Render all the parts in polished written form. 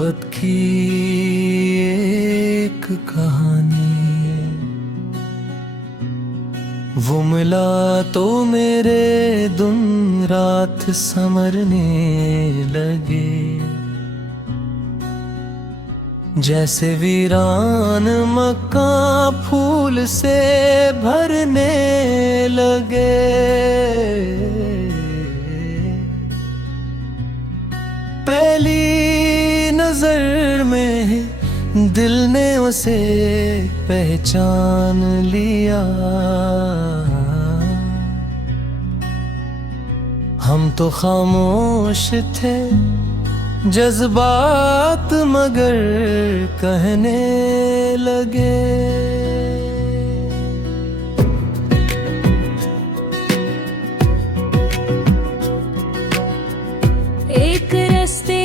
मोहब्बत की एक कहानी, वो मिला तो मेरे दिन रात समरने लगे। जैसे वीरान मकान फूल से भरने लगे। पहली नजर में दिल ने उसे पहचान लिया। हम तो खामोश थे जज्बात मगर कहने लगे। एक रास्ते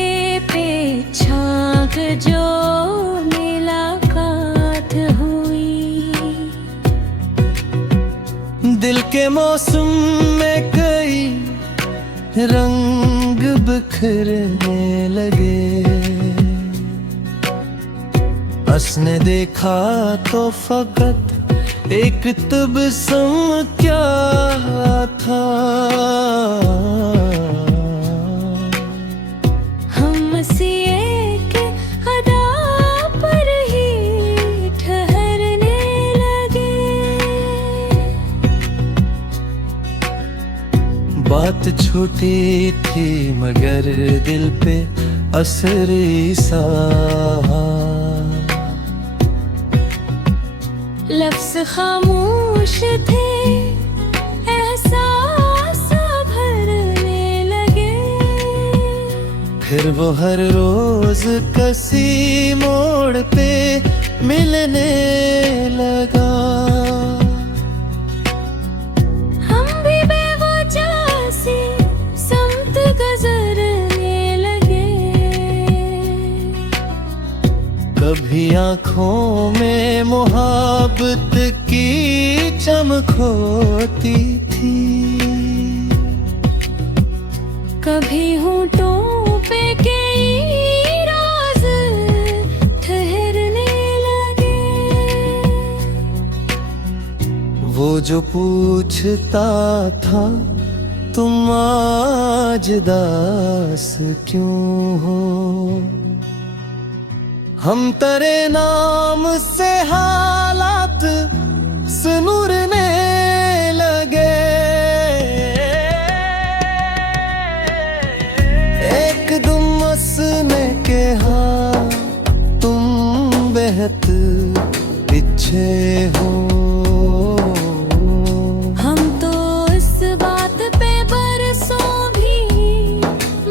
पे छाक जो मुलाकात हुई, दिल के मौसम में कई रंग बिखरने लगे। उसने देखा तो फकत एक तबस्सुम क्या था। हम एक अदा पर ही ठहरने लगे। बात छोटी थी मगर दिल पे असर सा। लफ्ज़ खामोश थे, एहसास भरने लगे। फिर वो हर रोज किसी मोड़ पे मिलने लगा। हम भी बेवजह से समत गुजरने लगे। कभी आँखों में मोहब्बत की चमक होती थी, कभी होठों पे कई राज ठहरने लगे। वो जो पूछता था तुम आज दास क्यों हो। हम तेरे नाम से हालात सुनूरने लगे। एक दुम उसने कहा तुम बेहद पीछे हो। हम तो इस बात पे बरसों भी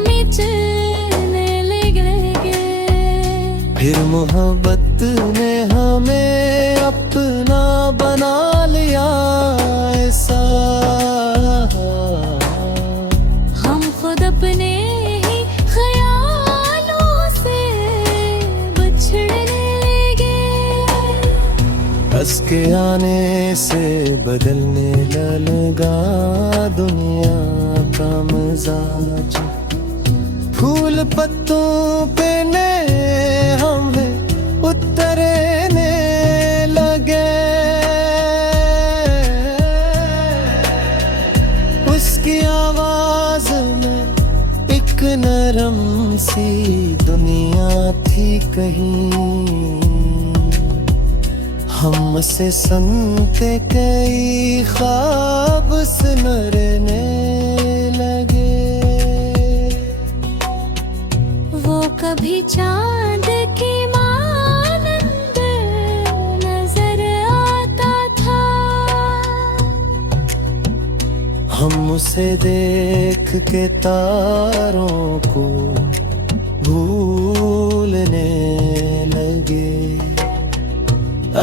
मिटने लगे। फिर मोहब्बत ने हमें अपना बना लिया ऐसा। हम खुद अपने ही ख्यालों से बिछड़ने लगे। हंस के आने से बदलने लगा दुनिया का मिजाज। फूल पत्तों पे हमें उतरने लगे। उसकी आवाज में एक नरम सी दुनिया थी कहीं। हम से सुनते कई ख्वाब सुनरने लगे। वो कभी चांद की मानंद नजर आता था। हम उसे देख के तारों को भूलने लगे।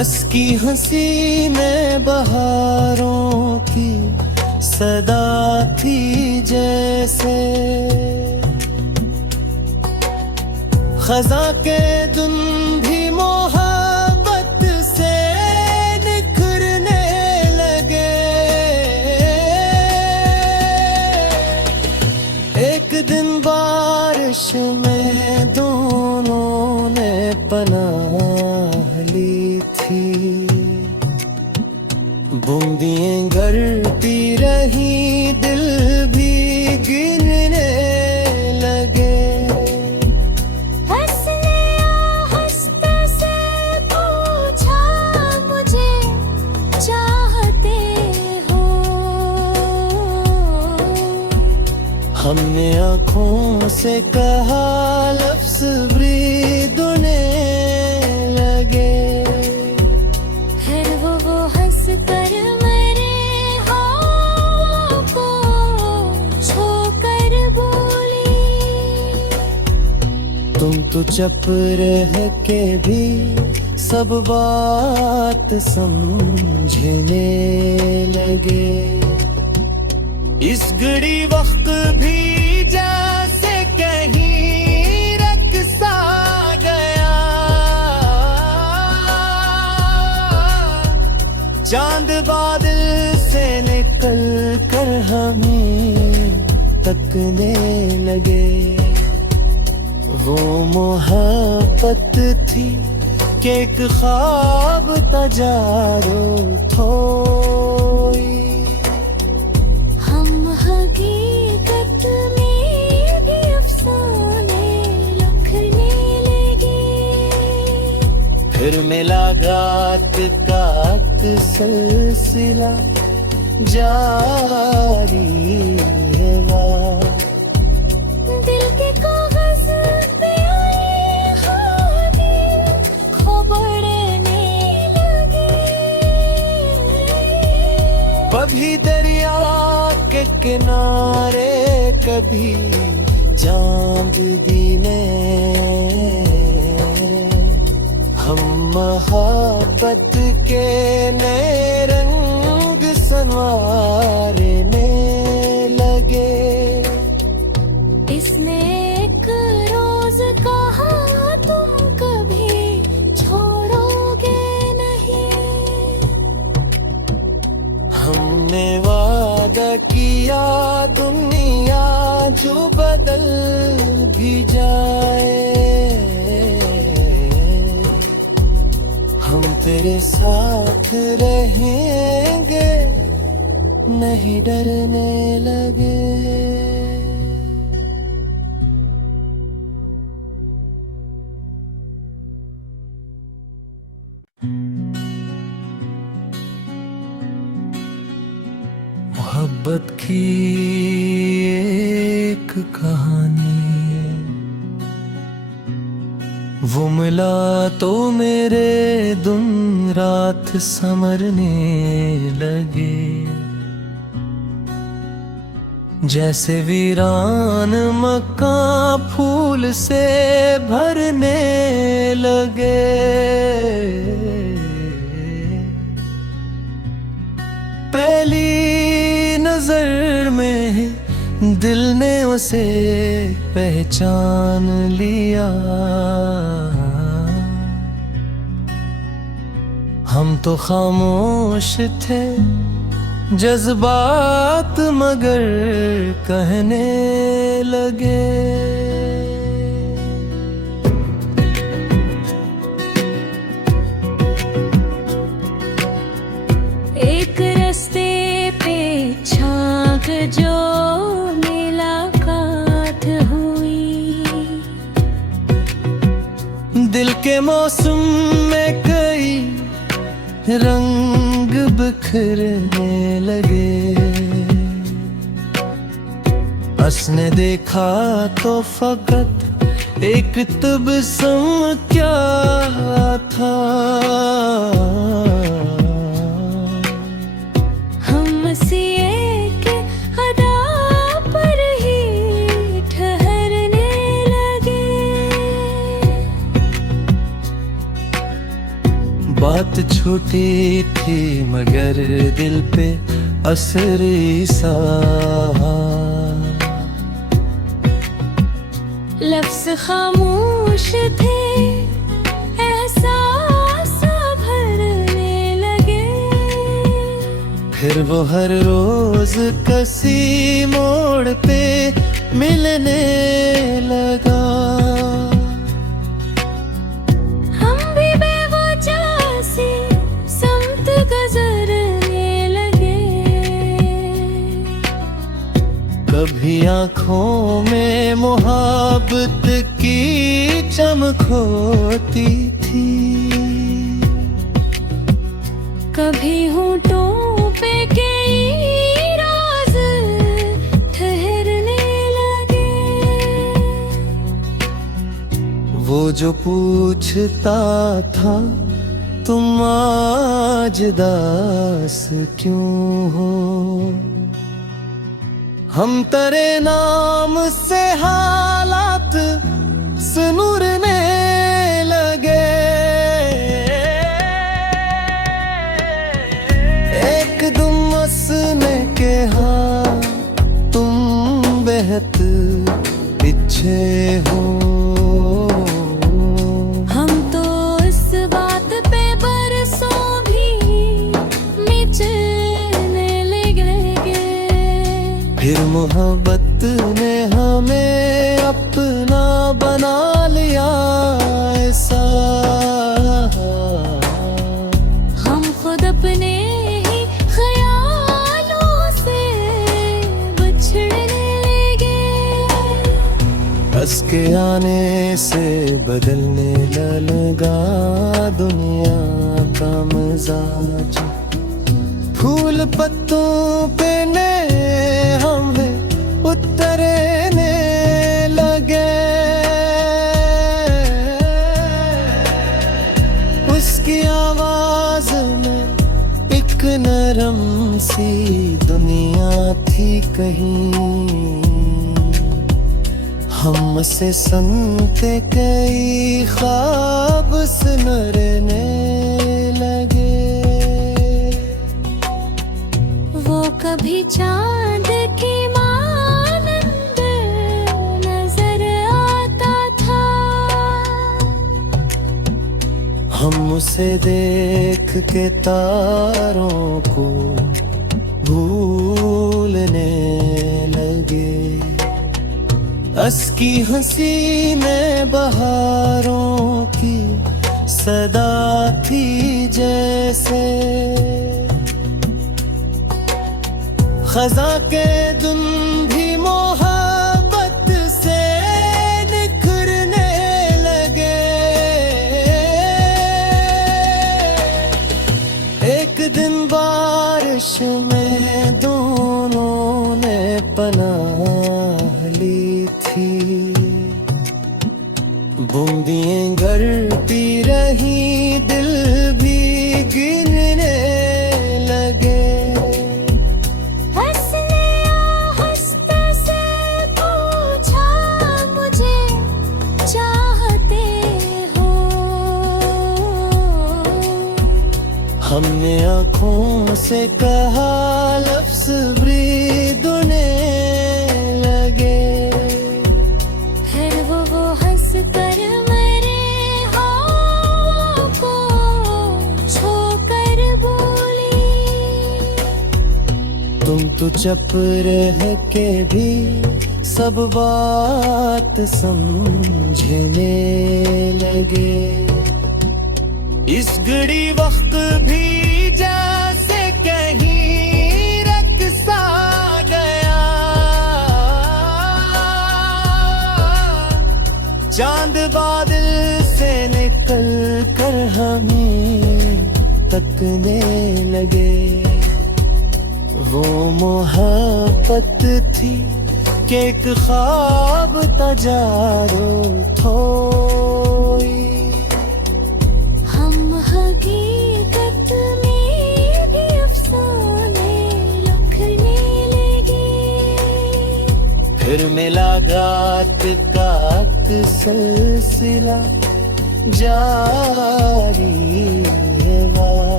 उसकी हंसी में बहारों की सदा थी जैसे। खज़ां के धुन भी मोहब्बत से निखरने लगे। एक दिन बारिश में दोनों पनाह ली थी। बूंदियां गिरती रही, दिल भी गिरने लगे। हंसने हंसते से पूछा मुझे चाहते हो। हमने आँखों से कहा, लफ्ज़ ब्रीदने लगे। फिर वो हंस कर मेरे होठों को छूकर बोली, तुम तो चुप रह के भी सब बात समझने लगे। इस घड़ी वक्त भी जैसे कहीं रख सा गया। चांद बादल से निकल कर हमें तकने लगे। वो मोहब्बत थी कि एक ख्वाब तजारो थोई। हम हकीकत में भी अफसाने लिखने लगे। फिर मुलाकात का सिलसिला जारी हुआ। दिल के कागज पे आए हाथ खो पड़ने लगे। कभी दरिया के किनारे, कभी चांदनी में, हम मोहब्बत के नए रंग संवारने लगे। इसने एक रोज कहा, तुम कभी छोड़ोगे नहीं। हमने वादा किया, दुनिया जो बदल भी जाए, हम तेरे साथ रहेंगे, नहीं डरने लगे। मोहब्बत की एक कहानी, वो मिला तो मेरे दिन रात समरने लगे। जैसे वीरान मकान फूल से भरने लगे। पहली नजर में दिल ने उसे पहचान लिया। हम तो खामोश थे, जज्बात मगर कहने लगे। एक रास्ते पे छाग जो मुलाकात हुई। दिल के मौसम में कई रंग बिखरने लगे। उसने देखा तो फकत एक तबस्सुम क्या था। हम सी एक अदा पर ही ठहरने लगे। बात छोटी थी मगर दिल पे असर सा। लफ्ज़ खामोश थे, एहसास भरने लगे। फिर वो हर रोज किसी मोड़ पे मिलने लगा। कभी आंखों में मोहब्बत की चमक होती थी, कभी होठों पे कई राज ठहरने लगे। वो जो पूछता था तुम आज दास क्यों हो, हम तेरे नाम से हालात सुनूरने लगे। एक दुम हंसने के हाँ तुम बेहद पीछे हो, हम तो इस बात पे बरसों भी मिचने लगे। फिर मोहब्बत ने हमें अपना बना लिया ऐसा, हम खुद अपने ही ख्यालों से बिछड़ने लगे। हंस के आने से बदलने लगा दुनिया का मिजाज, फूल पत्तों पे ने हमें उतरने लगे। उसकी आवाज में एक नरम सी दुनिया थी कहीं, हम से सुनते कई ख्वाब सुनरने लगे। वो कभी चांद की मानंद नजर आता था, हम उसे देख के तारों को भूलने लगे। अस्की हंसी में बहारों की सदा थी जैसे, खजा के दिन भी मोहब्बत से निखरने लगे। एक दिन बारिश में दोनों ने पनाह ली थी, बूंदियां गिरती रही दिल भी गिरने लगे। हमने आँखों से कहा लफ्ज़ ब्रीदने लगे। फिर वो हंस कर मेरे होठों को छूकर बोली, तुम तो चुप रह के भी सब बात समझने लगे। इस घड़ी वक्त भी जैसे कहीं रख सा गया, चांद बादल से निकल कर हमें तकने लगे। वो मोहब्बत थी कि एक ख्वाब तजारो थोई, हम हकीकत में भी अफसाने लिखने लगे। फिर मिला गात का सिलसिला जारी है।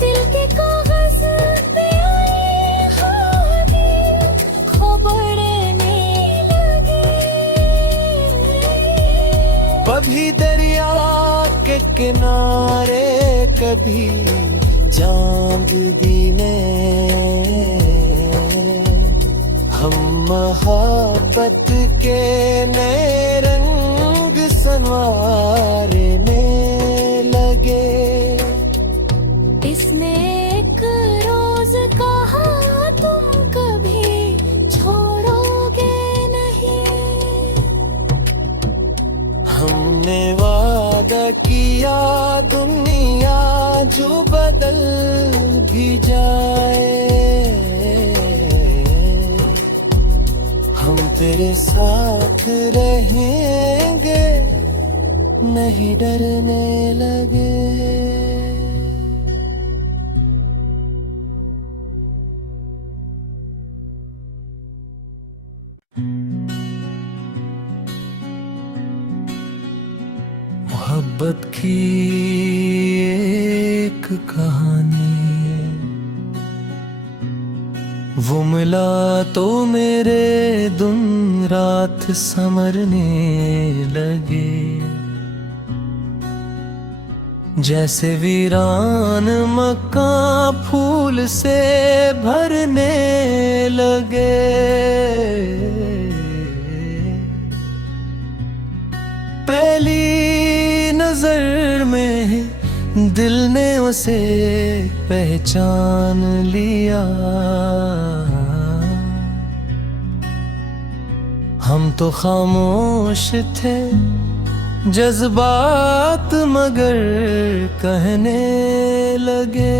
दिल के कागज पे आए हाथ खबरने लगे। कभी दरिया के किनारे कभी चांदनी में, हम मोहब्बत के नए रंग संवारने लगे। इसने एक रोज कहा तुम कभी तेरे साथ रहेंगे, नहीं डरने लगे। मोहब्बत की एक कहानी, वो मिला तो मेरे दिन रात समरने लगे। जैसे वीरान मकान फूल से भरने लगे। पहली नजर में दिल ने उसे पहचान लिया। हम तो खामोश थे जज्बात मगर कहने लगे।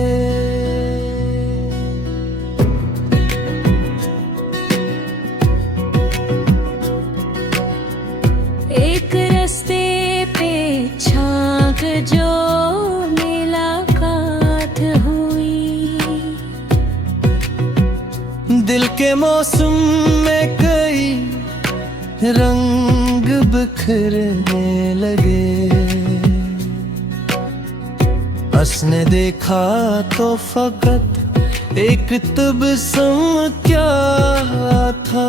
एक रास्ते पे छाक जो मुलाकात हुई, दिल के मौसम में कई रंग बिखरने लगे। उसने देखा तो फकत एक तबस्सुम क्या था।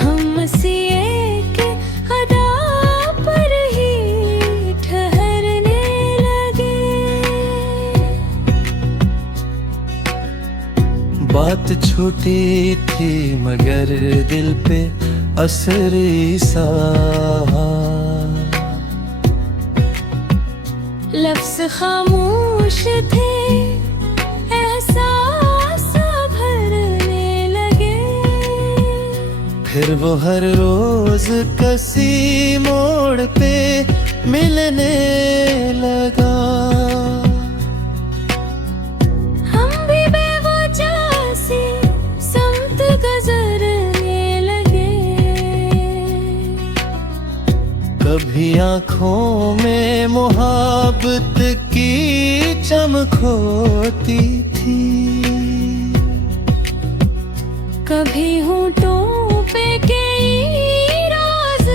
हम एक अदा पर ही ठहरने लगे। बात छोटी थी मगर दिल पे असर सा। लफ्ज़ खामोश थे, एहसास भरने लगे। फिर वो हर रोज किसी मोड़ पे मिलने लगा। हम भी बेवजह से समत गुजरने लगे। कभी आँखों में मोहब्बत की चमक होती थी, कभी होठों पे कई राज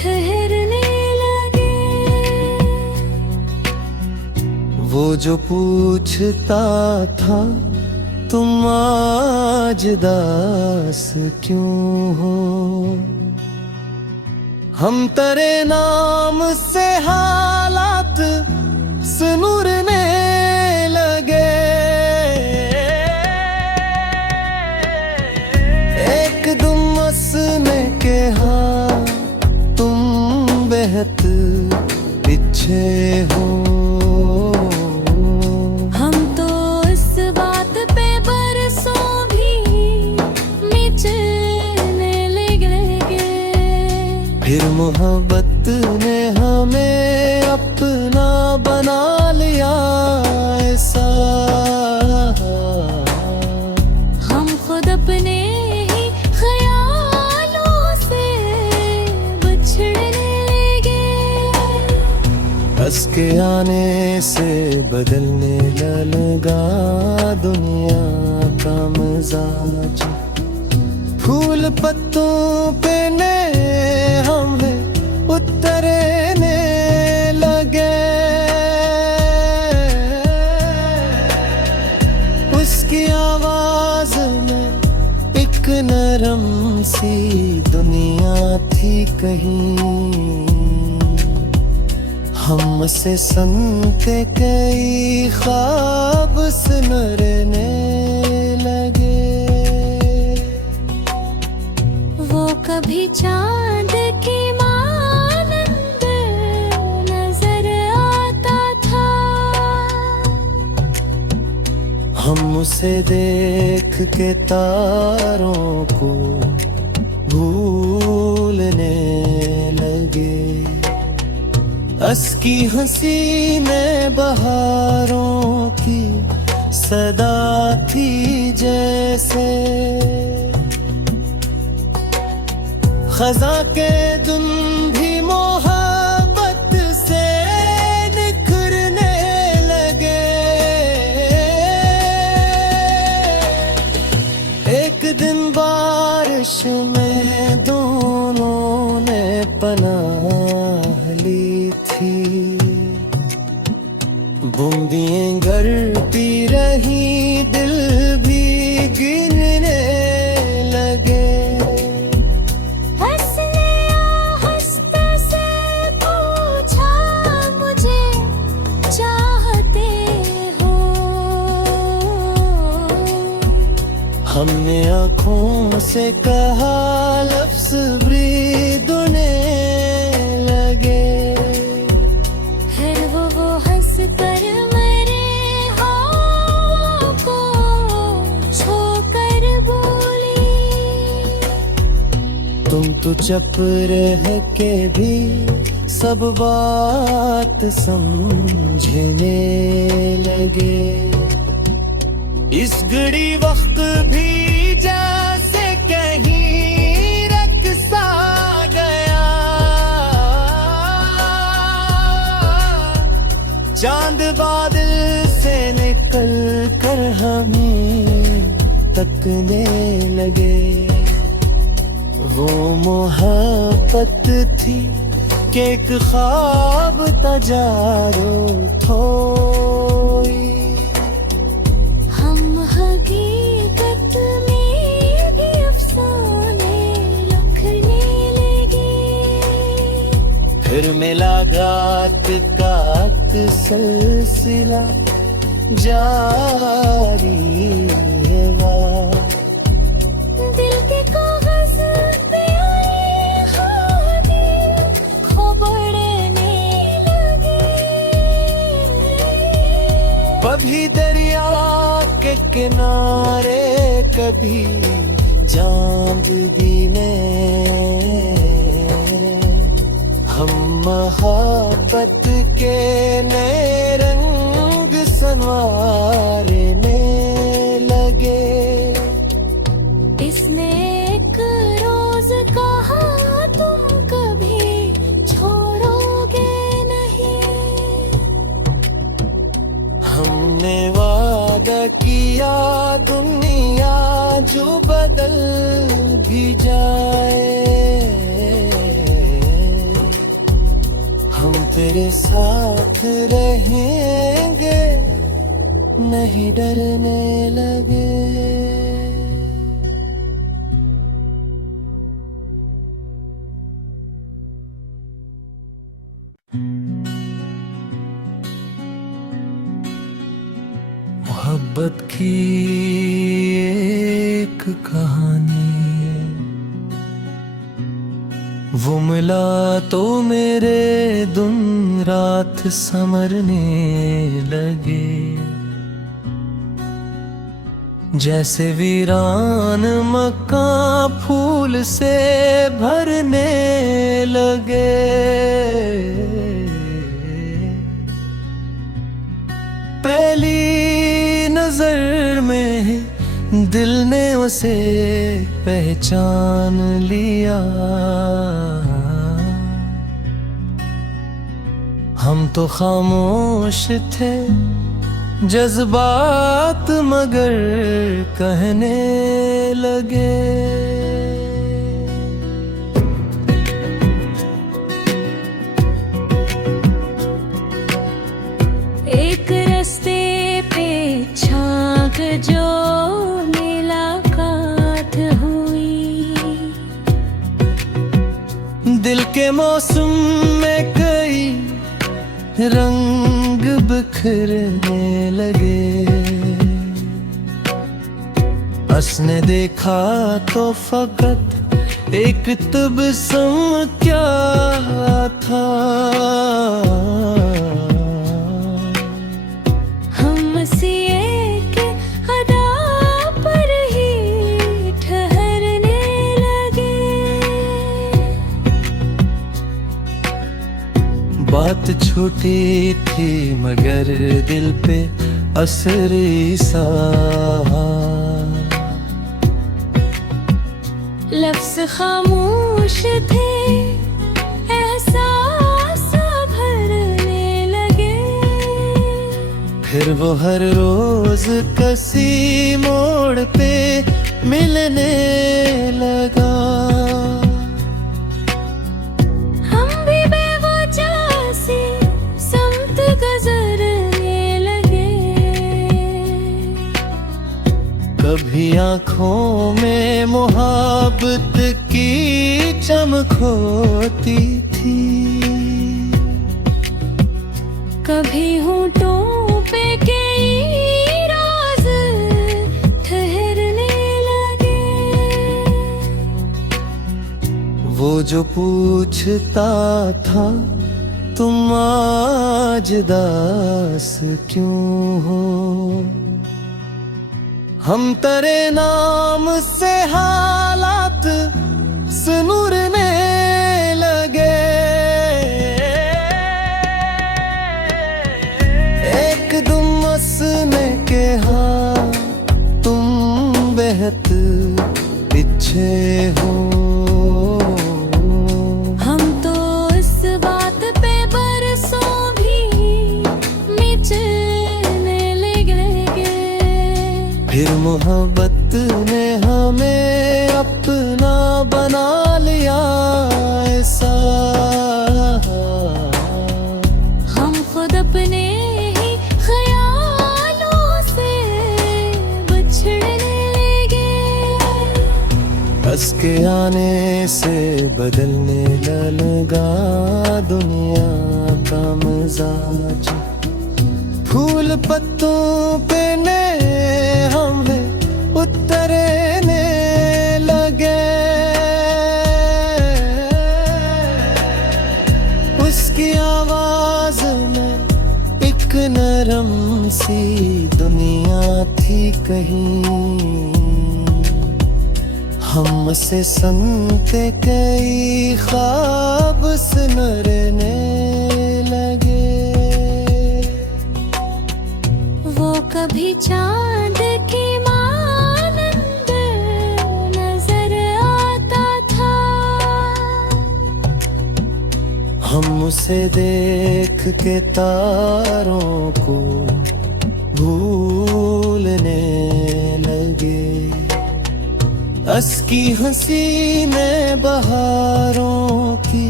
ठहरने लगे। वो जो पूछता था तुम आज दास क्यों हो। हम तेरे नाम से हालात सुनूरने लगे। एक दुम उसने कहा तुम बेहद पीछे हो। हम तो इस बात पे बरसों भी मिटने लगे। फिर मोहब्बत ने हमें अपना बना लिया ऐसा। हम खुद अपने ही ख्यालों से बिछड़ने लगे। बस के आने से बदलने लगा दुनिया का मिजाज। फूल पत्तों पे ने हमें उतरने लगे। उसकी आवाज में एक नरम सी दुनिया थी कहीं। हम से सुनते कई ख्वाब सुनरने लगे। वो कभी चांद की मानंद नजर आता था। हम उसे देख के तारों को भूलने लगे। उसकी हंसी में बहारों की सदा थी जैसे खजा के धुन भी मोहब्बत से निखरने लगे। एक दिन बारिश में दोनों ने पनाह ली थी, बूंदियां गिरती रही, दिल भी गिरने लगे। हंसने हंसते से पूछा मुझे चाहते हो। हमने आँखों से कहा, लफ्ज़ ब्रीदने लगे। फिर वो हंस कर मेरे हाथों को छूकर बोली, तुम तो चुप रह के भी सब बात समझने लगे। इस घड़ी वक्त भी जैसे कहीं रख सा गया। चांद बादल से निकल कर हमें तकने लगे। वो मोहब्बत थी कि एक ख्वाब तजारो थोई। हम हकीकत में भी अफसाने लिखने लगे। फिर मुलाकात का सिलसिला जारी हुआ। दिल के कागज पे आए हाथ खो बढ़ने लगे। कभी दरिया के किनारे, कभी चांदनी में, हम मोहब्बत के नए रंग संवारने लगे। इसने एक रोज कहा, तुम कभी छोड़ोगे नहीं। हमने वादा किया, दुनिया जो बदल भी जाए, हम तेरे साथ रहेंगे, नहीं डरने लगे। मोहब्बत की एक कहानी, वो मिला तो मेरे दिन रात समरने लगे। जैसे वीरान मकान फूल से भरने लगे। पहली नजर में दिल ने उसे पहचान लिया। हम तो खामोश थे, जज्बात मगर कहने लगे। एक रास्ते पे छाक जो मुलाकात हुई। दिल के मौसम में कई रंग बिखरने लगे। उसने देखा तो फकत एक तबस्सुम क्या था। हम सी एक अदा पर ही ठहरने लगे। बात छोटी थी मगर दिल पे असरी सा। लफ्ज़ खामोश थे, एहसास भरने लगे। फिर वो हर रोज किसी मोड़ पे मिलने लगा। हम भी बेवजह से समत गुजरने लगे। कभी आँखों में मोहब्बत की चमक होती थी, कभी होठों पे कई राज ठहरने लगे। वो जो पूछता था तुम आज दास क्यों हो, हम तेरे नाम से हालात सुनूरने लगे। एक दुमस ने कहा तुम बेहद पीछे हो। हम तो इस बात पे बरसों भी मिटने लगे। फिर मोहब्बत ने हमें अपना बना लिया ऐसा। हम खुद अपने ही ख्यालों से बिछड़ने लगे। हंस के आने से बदलने लगा दुनिया का मिजाज। फूल पत्तों पे ने हमें उतरने लगे। उसकी आवाज में एक नरम सी दुनिया थी कहीं। हमसे सुनते कई ख्वाब सुनरने लगे। वो कभी चांद की मानंद नजर आता था। हम उसे देख के तारों को भूलने लगे। अस्की हंसी में बहारों की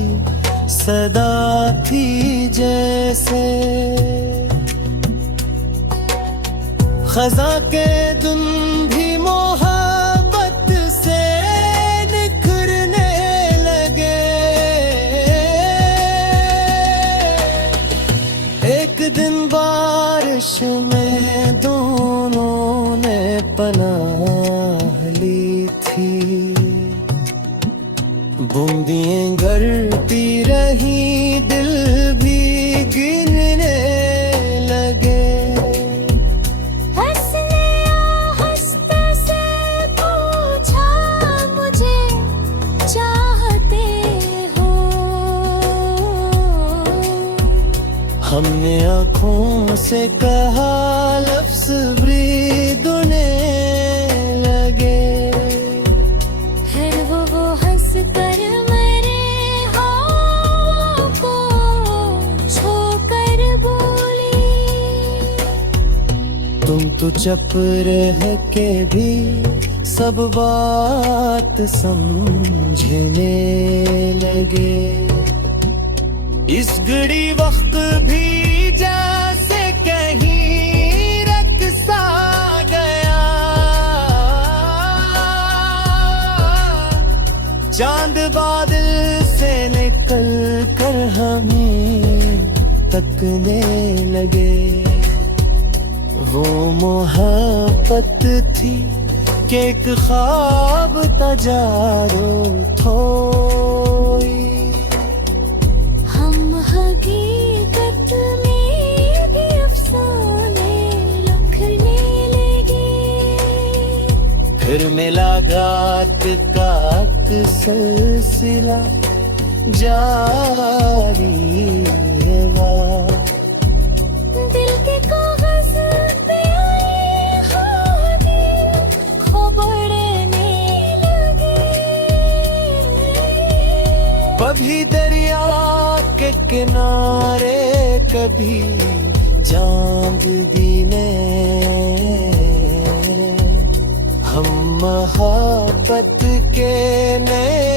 सदा थी जैसे। खज़ा के धुन भी मोहब्बत से निखरने लगे। एक दिन बारिश में दोनों ने पनाह ली थी। बूंदियां गिरती रही, दिल भी गिरने लगे। हमने आँखों से कहा लफ्ज़ ब्रीदने लगे। फिर वो हंस कर मेरे होठों को छूकर बोली। तुम तो चुप रह के भी सब बात समझने लगे। इस घड़ी वक्त भी जैसे कहीं रख सा गया। चांद बादल से निकल कर हमें तकने लगे। वो मोहब्बत थी कि एक ख्वाब तजारो थोई। हम हकीकत में भी अफसाने लिखने लगे। फिर मिला गात का सिलसिला जारी है। दिल के कागज पे कभी चांदनी ने हम मोहब्बत के नए